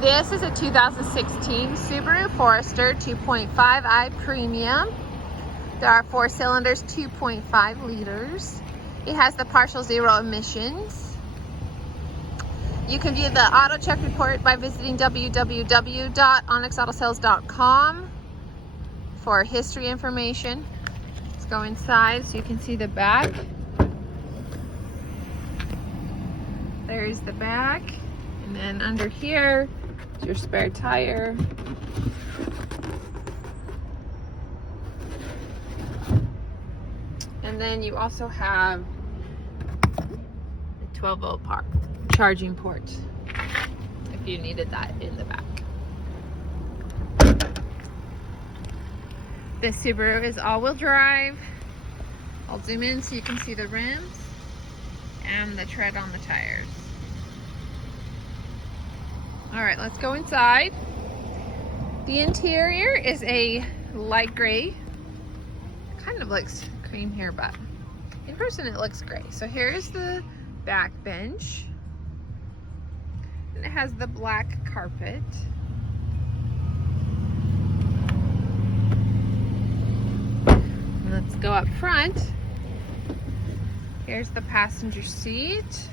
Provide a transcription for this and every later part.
This is a 2016 Subaru Forester 2.5i Premium. There are 4 cylinders, 2.5 liters. It has the partial zero emissions. You can view the auto check report by visiting www.onyxautosales.com for history information. Let's go inside so you can see the back. There's the back, and then under here is your spare tire. And then you also have a 12-volt charging port if you needed that in the back. This Subaru is all-wheel drive. I'll zoom in so you can see the rims and the tread on the tires. All right, let's go inside. The interior is a light gray. Kind of looks cream here, but in person it looks gray. So here's the back bench. And it has the black carpet. Let's go up front. Here's the passenger seat.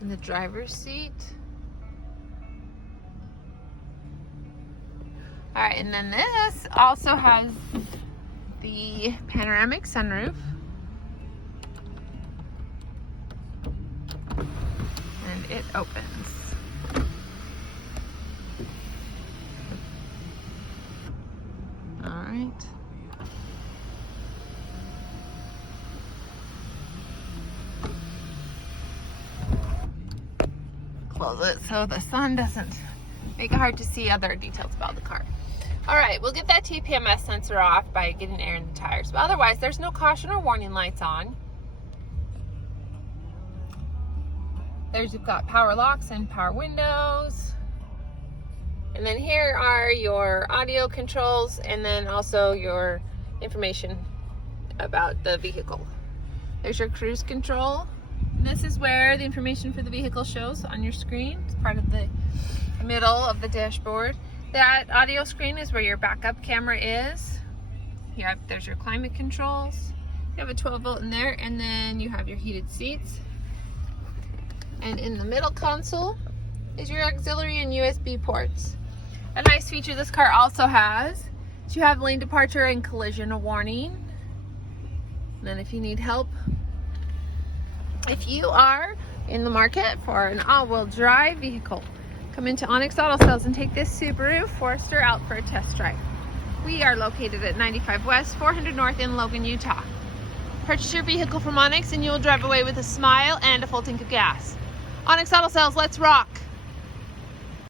And the driver's seat. All right, and then this also has the panoramic sunroof. And it opens. All right. Close it so the sun doesn't make it hard to see other details about the car. All right, we'll get that TPMS sensor off by getting air in the tires, but otherwise there's no caution or warning lights on. You've got power locks and power windows. And then here are your audio controls, and then also your information about the vehicle. There's your cruise control. And this is where the information for the vehicle shows on your screen. It's part of the middle of the dashboard. That audio screen is where your backup camera is. There's your climate controls. You have a 12-volt in there, and then you have your heated seats. And in the middle console is your auxiliary and USB ports. A nice feature this car also has is you have lane departure and collision warning. And then if you need help, if you are in the market for an all-wheel drive vehicle, come into Onyx Auto Sales and take this Subaru Forester out for a test drive. We are located at 95 West, 400 North in Logan, Utah. Purchase your vehicle from Onyx and you will drive away with a smile and a full tank of gas. Onyx Auto Sales, let's rock!